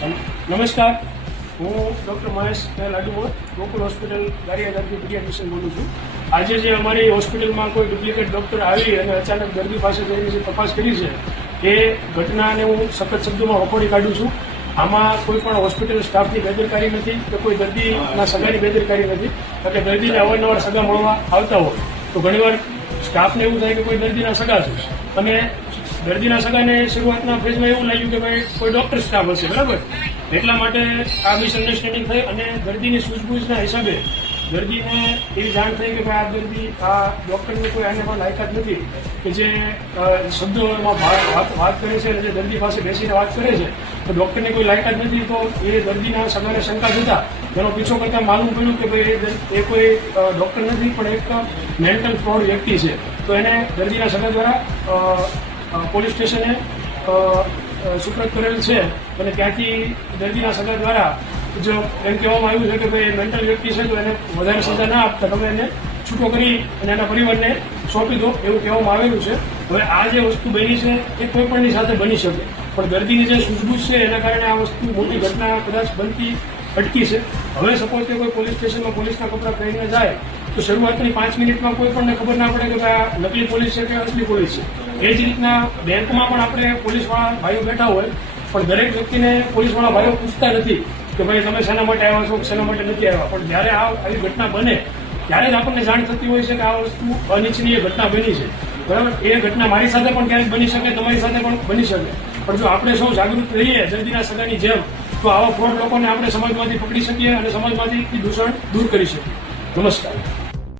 નમસ્કાર. હું doctor Mahesh Ladumor Gokul hospital ગારિયાદારથી પીડિયાટ્રિશિયન બોલું છું. આજે જે અમારી હોસ્પિટલમાં કોઈ ડુપ્લિકેટ ડૉક્ટર આવી અને અચાનક દર્દી પાસે જઈને જે તપાસ કરી છે, એ ઘટનાને હું સખત શબ્દોમાં વખોડી કાઢું છું. આમાં કોઈ પણ હોસ્પિટલ સ્ટાફની બેદરકારી નથી કે કોઈ દર્દીના સગાની બેદરકારી નથી. એટલે દર્દીને અવારનવાર સગા મળવા આવતા હોય. તો ઘણીવાર સ્ટાફને એવું થાય કે કોઈ દર્દીના સગા છે. અને દર્દીના સગાને શરૂઆતના ફેઝમાં એવું લાગ્યું કે ભાઈ, કોઈ ડોક્ટર સ્ટાફ હશે, બરાબર? એટલા માટે આ મિસઅન્ડરસ્ટેન્ડિંગ થઈ અને દર્દીની સૂઝબૂઝના હિસાબે દર્દીને એવી જાણ થઈ કે ભાઈ, આ દર્દી આ ડૉક્ટરની કોઈ આને પણ લાયકાત નથી, કે જે શબ્દોમાં વાત કરે છે અને જે દર્દી પાસે બેસીને વાત કરે છે, તો ડૉક્ટરની કોઈ લાયકાત નથી, તો એ દર્દીના સગાને શંકા જતા તેનો પીછો કરતાં માલુમ પડ્યું કે ભાઈ, એ કોઈ ડૉક્ટર નથી, પણ એક મેન્ટલ ફ્રોડ વ્યક્તિ છે. તો એને દર્દીના સગા દ્વારા પોલીસ સ્ટેશને સુપ્રત કરેલ છે અને ત્યાંથી દર્દીના સગા દ્વારા જો એમ કહેવામાં આવ્યું છે કે ભાઈ મેન્ટલ વ્યક્તિ છે તો એને વધારે સજા ના આપતા તમે એને છૂટો કરી અને એના પરિવારને સોંપી દો એવું કહેવામાં આવેલું છે. હવે આ જે વસ્તુ બની છે એ કોઈ પણની સાથે બની શકે. પણ દર્દીની જે સૂઝબૂછ છે એના કારણે આ વસ્તુ મોટી ઘટના કદાચ બનતી અટકી છે. હવે સપોઝ કે કોઈ પોલીસ સ્ટેશનમાં પોલીસના કપડાં પહેરીને જાય, તો શરૂઆતની પાંચ મિનિટમાં કોઈ પણને ખબર ના પડે કે આ નકલી પોલીસ છે કે અસલી પોલીસ છે. એ જ રીતના બેંકમાં પણ આપણે પોલીસવાળા ભાઈઓ બેઠા હોય, પણ દરેક વ્યક્તિને પોલીસવાળા ભાઈઓ પૂછતા નથી કે ભાઈ તમે શેના માટે આવ્યા છો શેના માટે નથી આવ્યા. પણ જ્યારે આ આવી ઘટના બને, ત્યારે જ આપણને જાણ થતી હોય છે કે આ વસ્તુ અનિચ્છનીય ઘટના બની છે. બરાબર? એ ઘટના મારી સાથે પણ ક્યારેક બની શકે, તમારી સાથે પણ બની શકે. પણ જો આપણે સૌ જાગૃત રહીએ જલ્દીના સગાની જેમ, તો આવા ફ્રોડ લોકોને આપણે સમાજમાંથી પકડી શકીએ અને સમાજમાંથી દૂષણ દૂર કરી શકીએ. નમસ્કાર.